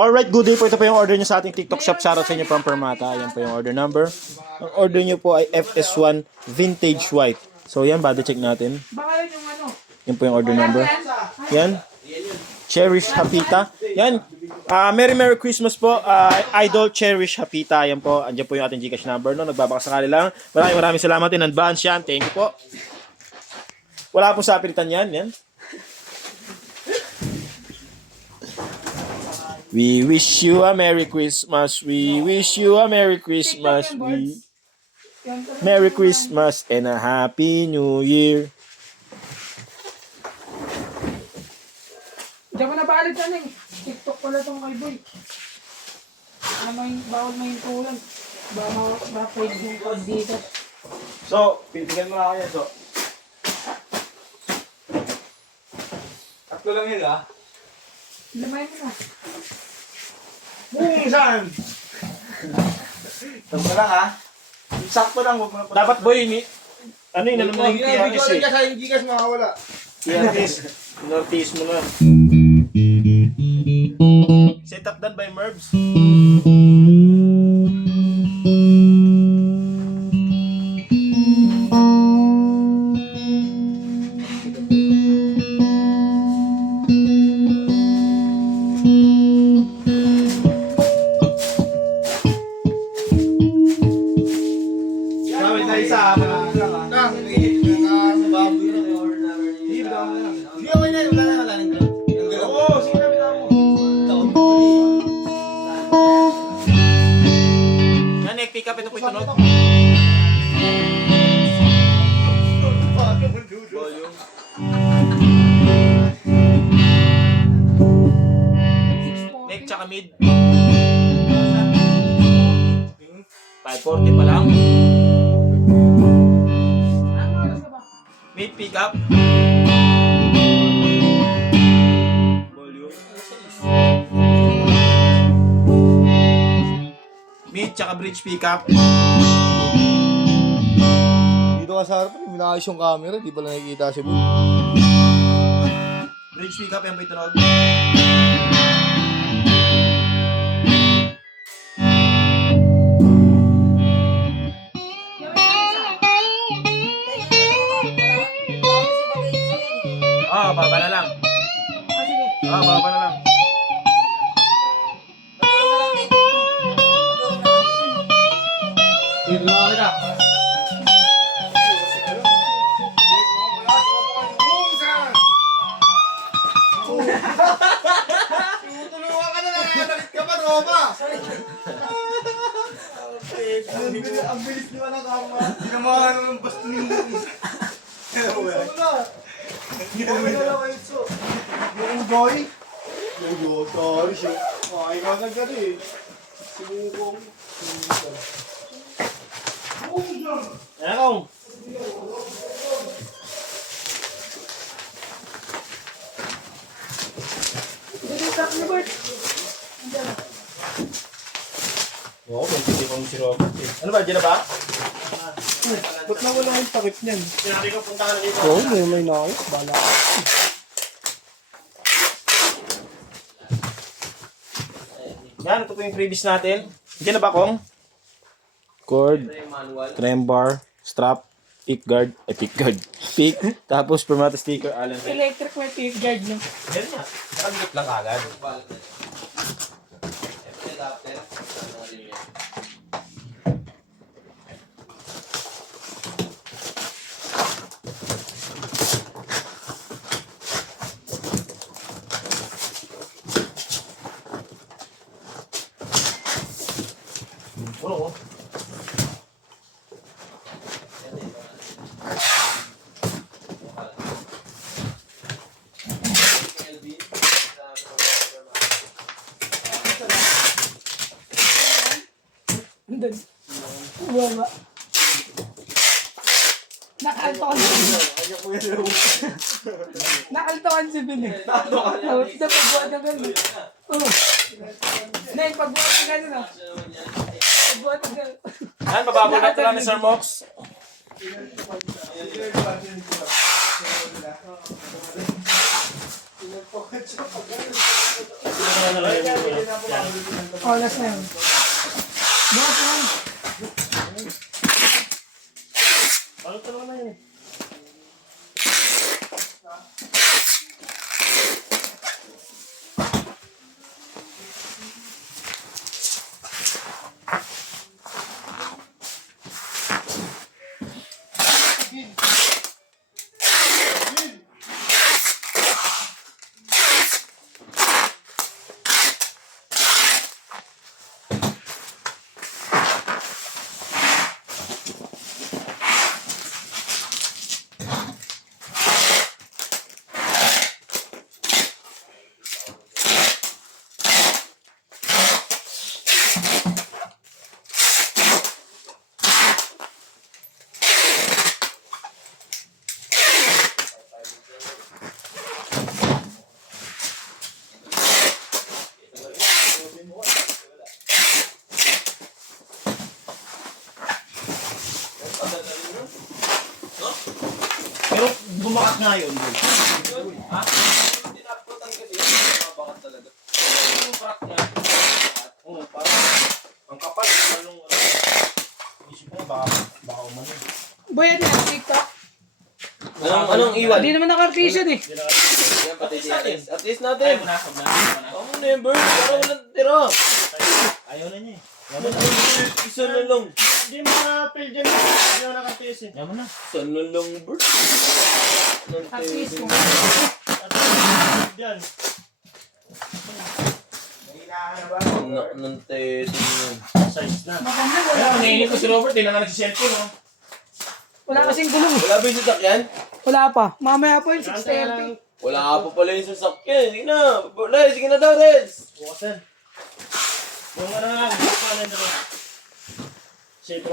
Alright, good day po. Ito po yung order nyo sa ating TikTok shop. Shoutout sa inyo from Permata. Yan po yung order number. Ang order nyo po ay FS1 Vintage White. So yan, body check natin. Baka yun yung ano. Yan po yung order number. Yan. Cherish Hapita. Yan. Merry Christmas po. Idol Cherish Hapita. Yan po. Andiyan po yung ating Gcash number. No? Nagbabakasakali lang. Maraming salamat in advance yan. Thank you po. Wala po sa apilitan yan. Yan. We wish you a Merry Christmas. We wish you a Merry Christmas. Merry Christmas and a Happy New Year. Diyan ko nabalit yan eh. TikTok pala tong kay Boy. Bawal mahintulan. Ba-page yung code dito. So, pilihan mo na ako yan. So, Tatlo lang yun ah. Lamay mo na. Saan? Tatlo lang ah. Sakto lang. dapat boy, ano yun, alam mo na yung Video TRS eh. ka sa yung Gcash makawala. TRS. Northeast mo na. Set up done by Merbs. Sabi na isa. Yan, pick up ito po itunog. Neck tsaka mid. 540 pa lang. Ano oras ka ba? Mid pick up. Volume. Mid tsaka bridge pick up. Dito ka sa harapan, minayos yung camera, di pala nakikita si Boy. Bridge pick up yan po itunog. Baba na lang. Sige. Baba na lang. Dito na ka. Tutulungan ka na lang, nalagit ka pa, tropa! Ang bilis nyo na kama. Hindi na mga ano ng basto ni Luis. Yung Joy? Yung Joy, sorry siya. Ay, kagagad eh. Sinugong. Ayan ako. Dito sa ni Bert. Oo, may hindi kong si Robert eh. Ano ba, dyan na ba? Ba't nawala yung takip niyan? Sinabi ko punta ka na dito. Oo, may nakit. Bala ka. Yan, ito po yung freebies natin. Diyan na ba, Kong? Cord, trem bar, strap, pick guard, pick, tapos permata sticker, Allen Ray. Electric may tape guard no. Yan nga. Nakaglit lang agad. Oo. Andun. Baba. Nakaltokan si Bin. Nakaltokan si Bin eh. Napagbuhat na gano'n. Oo. Nay, pagbuhat na gano'n ah. Pagbuhat na gano'n. Yan, bababol na ito lang ni Sir Mox. Oh, last na yun. Bukas lang. Balot naman na yun. Pero bumakas nga yun. Ha? Tinaputan kasi yun, mabakat talaga. Yung crack niya, Oo, parang ang kapal. Anong isip mo, baka umano. Boy, ano yan? TikTok? Anong iwan? Hindi naman naka-artisan eh. Yan, pati natin. At least natin. Ako never. Para walang tira. Ayaw na niya eh. Isa na lang. Hindi ma-fail dyan. Hindi na nakatiis eh. Yaman na. Isa na lang, bro. Artist mo. Dyan. Anak ng teto yun. Size na. Maganda, wala. Nanginip ko si Robert, hindi na nga nagsiselfie no? Wala kasing gulong. Wala ba yung sasakyan? Wala pa. Mamaya po yung 6:30. Wala pa pala yung sasakyan. Sige na. Wala, sige na daw, Reds. Bukasan. Yung ano na lang, bukasan na doon. Shape